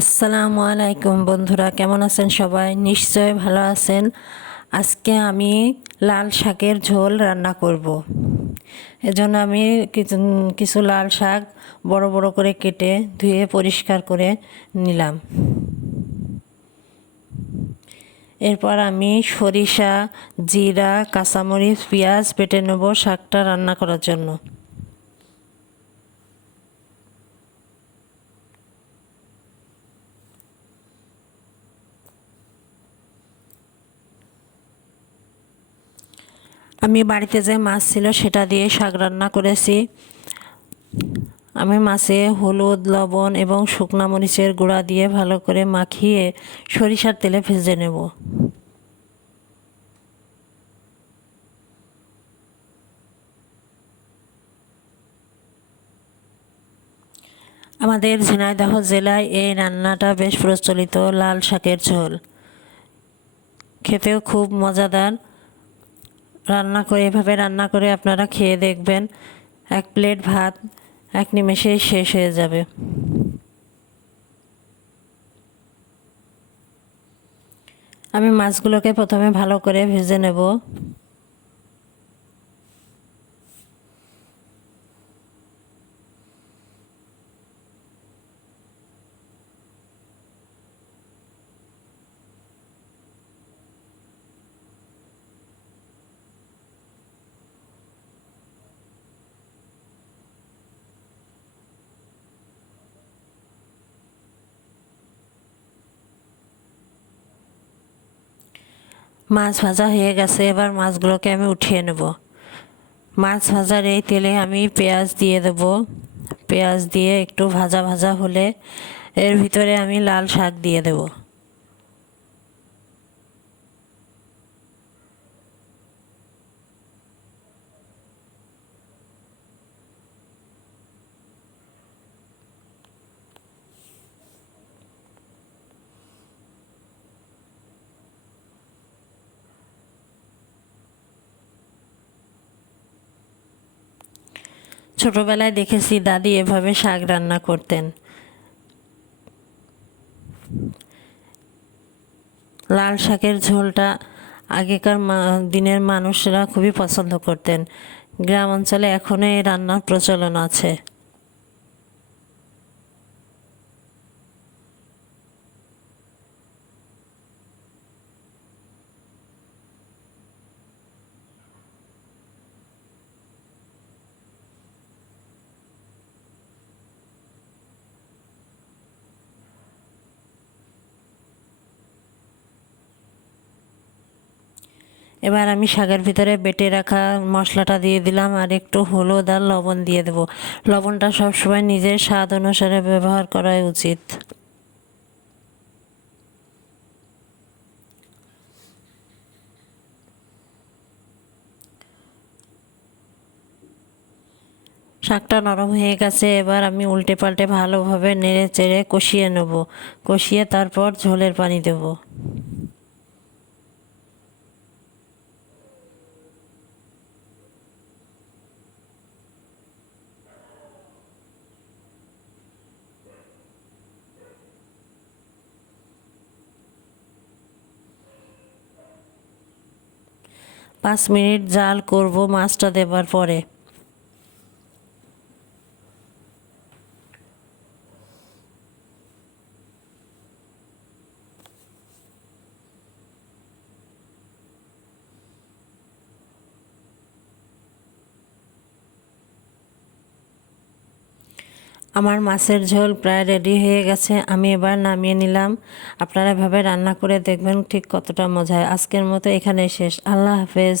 আসসালামু আলাইকুম বন্ধুরা, কেমন আছেন সবাই? নিশ্চয় ভালো আছেন। আজকে আমি লাল শাকের ঝোল রান্না করব। এজন্য আমি কিছু লাল শাক বড় বড় করে কেটে ধুয়ে পরিষ্কার করে নিলাম। এরপর আমি সরিষা, জিরা, কাঁচামরিচ, পেঁয়াজ বেটে নেব শাকটা রান্না করার জন্য। আমি বাড়িতে যে মাছ ছিল সেটা দিয়ে শাক রান্না করেছি। আমি মাছে হলুদ, লবণ এবং শুকনা মরিচের গুঁড়া দিয়ে ভালো করে মাখিয়ে সরিষার তেলে ভেজে নেব। আমাদের ঝিনাইদহ জেলায় এই রান্নাটা বেশ প্রচলিত, লাল শাকের ঝোল। খেতেও খুব মজাদার। এভাবে রান্না করে আপনারা খেয়ে দেখবেন, এক প্লেট ভাত এক নিমেষেই শেষ হয়ে যাবে। আমি মাছগুলোকে প্রথমে ভালো করে ভেজে নেব। মাছ ভাজা হয়ে গেছে, এবার মাছগুলোকে আমি উঠিয়ে নেব। মাছ ভাজার এই তেলে আমি পেঁয়াজ দিয়ে দেব। পেঁয়াজ দিয়ে একটু ভাজা ভাজা হলে এর ভিতরে আমি লাল শাক দিয়ে দেব। ছোটবেলায় দেখেছি দাদি এভাবে শাক রান্না করতেন। লাল শাকের ঝোলটা আগেকার দিনের মানুষরা খুবই পছন্দ করতেন। গ্রাম অঞ্চলে এখনও এই রান্নার প্রচলন আছে। এবার আমি শাকের ভিতরে বেটে রাখা মশলাটা দিয়ে দিলাম, আর একটু হলুদ আর লবণ দিয়ে দেবো। লবণটা সবসময় নিজের স্বাদ অনুসারে ব্যবহার করাই উচিত। শাকটা নরম হয়ে গেছে, এবার আমি উল্টে পাল্টে ভালোভাবে নেড়ে চেড়ে কষিয়ে নেব। কষিয়ে তারপর ঝোলের পানি দেব। 5 মিনিট জাল করব মাছটা দেবার পরে। আমার মাছের ঝোল প্রায় রেডি হয়ে গেছে, আমি এবার নামিয়ে নিলাম। আপনারা এভাবে রান্না করে দেখবেন ঠিক কতটা মজা হয়। আজকের মতো এখানেই শেষ। আল্লাহ হাফেজ।